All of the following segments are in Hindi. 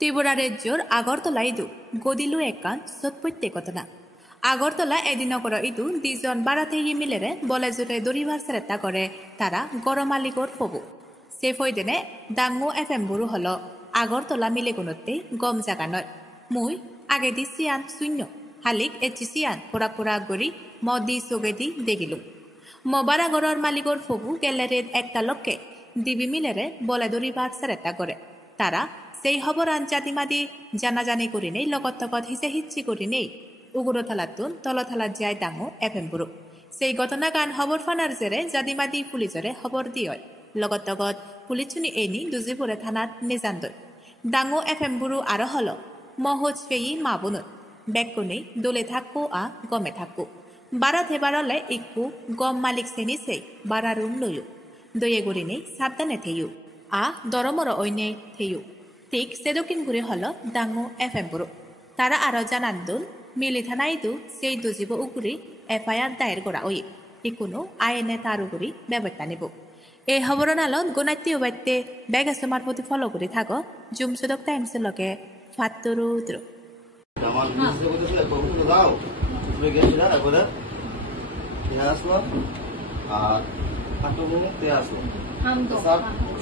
ত্রিপুরা রাজ্যর আগরতলা ইদু গদিলু একান সৎপত্যে ঘটনা। আগরতলা এদিনকর ইদু দুজন বারাতে মিলেরে বলে জোরে দরিবার চেষ্টা করে তারা গরম মালিকর ফবু সে ফৈদেনে ডাঙ্গু FM বুড়ো হল আগরতলা মিলে গুণতে গম জাগা নয় মুই আগে দি সিয়ান শূন্য হালিক এচি সিয়ান পোড়া পোড়া গড়ি মদি চগেদি দেখিলু মবারা গড়র মালিকর ফবু গেলেরে একটা লক্ষ্যে দিবি মিলেরে বলে দরিবার চেষ্টা করে তারা সেই খবরান জাতিমাদি জানাজানি করি নেই লগত হিসে হিচ্ছি করি নেই উগুরো থালাতুন তলথালাত যায় ডাঙু FM বুড়ো সেই ঘটনা গান খবর ফানার জেরে জাতিমাদি পুলিশরে খবর দিয়ে লগত পুলিশনি এনি দুজিপুরে থানাত নিজান দই ডাঙু FM বুড়ো আরো হল মহজ ফেই মা বুনুন বেকুনি দোলে থাকু আ গমে থাকু বারাতে বারলে ইকু গম মালিক সেনি সেই বারা রুম লইউ দয়ে গড়ি নেই সাবধানে থেইউ আ দরমর ঐনে থেইউ ঠিক সেদকিন ঘুরে হল ডাঙু FM বুড়ো তারা আরো জানান দুন মিলি থানাইদু সেই দুজিব উগুরি FIR দায়ের করা ওই ইকুনো আইনে তার উগুরি ব্যবস্থা নেব এই খবর নালত গুণাত্য বাত্যে ব্যাগ আসমার প্রতি ফলো করে থাকো জুম সুদক টাইমস লগে ফাত্তরু দ্রু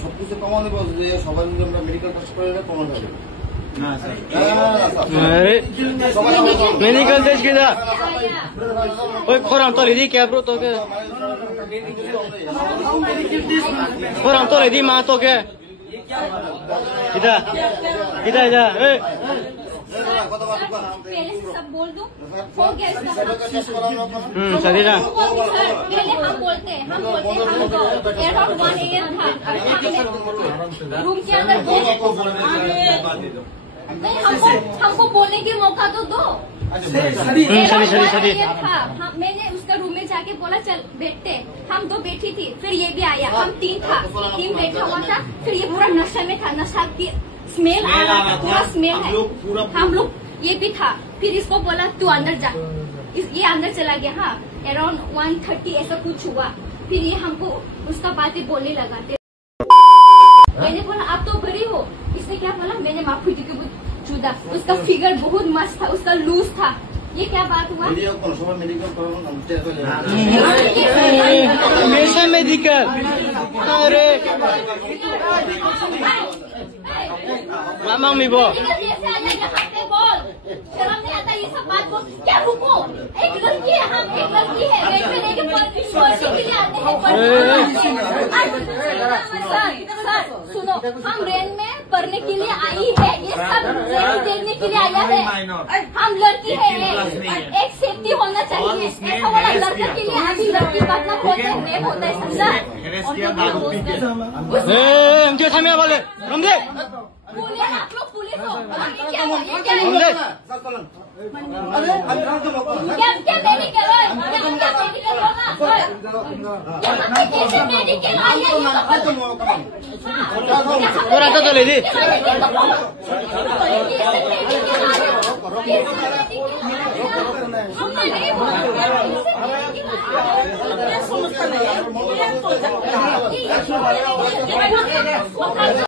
সবকিছু প্রমাণ যে সবাই মিলে আমরা মেডিকেল টেস্ট করে প্রমাণ হবে मेडिकल टेस्ट किया ओए खोराम तो लेदी क्या ब्रो तो के खोराम तो लेदी मां तो के इधर इधर इधर ए पहले से सब बोल दो हो गया सही ना पहले हम बोलते अराउंड 1 AM था रूम के अंदर हमको बोलने के मौका तो दो सही मैंने उसका रूम में जाके बोला चल बैठते हम दो बैठी थी फिर ये भी आया हम तीन बैठा हुआ था फिर ये पूरा नशा में था नशा की स्मेल आ रहा था पूरा स्मेल है हम लोग ये भी था फिर इसको बोला तू अंदर जा ये अंदर चला गया हाँ अराउंड 1:30 ऐसा कुछ हुआ फिर ये हमको उसका बातें बोलने लगा मैंने बोला आप तो बड़ी हो इसने क्या बोला मैंने माफी दी के चुदा उसका फिगर बहुत मस्त था उसका लूज था ये क्या बात हुआ मेडिकल अरे मामा मिबो बोल शर्म नहीं आता ये सब बात बोल क्या रुको एक लड़की है हम एक लड़की है रेट में लेके पढ़ने के लिए आते हैं सर सुनो हम रेन में पढ़ने के लिए आई है ये सब देखने के लिए आया है हम लड़की है एक सेफ्टी होना चाहिए ऐसा वाला लड़के के लिए अभी लड़की पढ़ना होता है रेप होता है समझा हम जो थामे वाले हम दे पुलिस आप लोग पुलिस हो क्या मेडिकल है क्या मेडिकल होना मेडिकल आया थोड़ा तो ले दी हम नहीं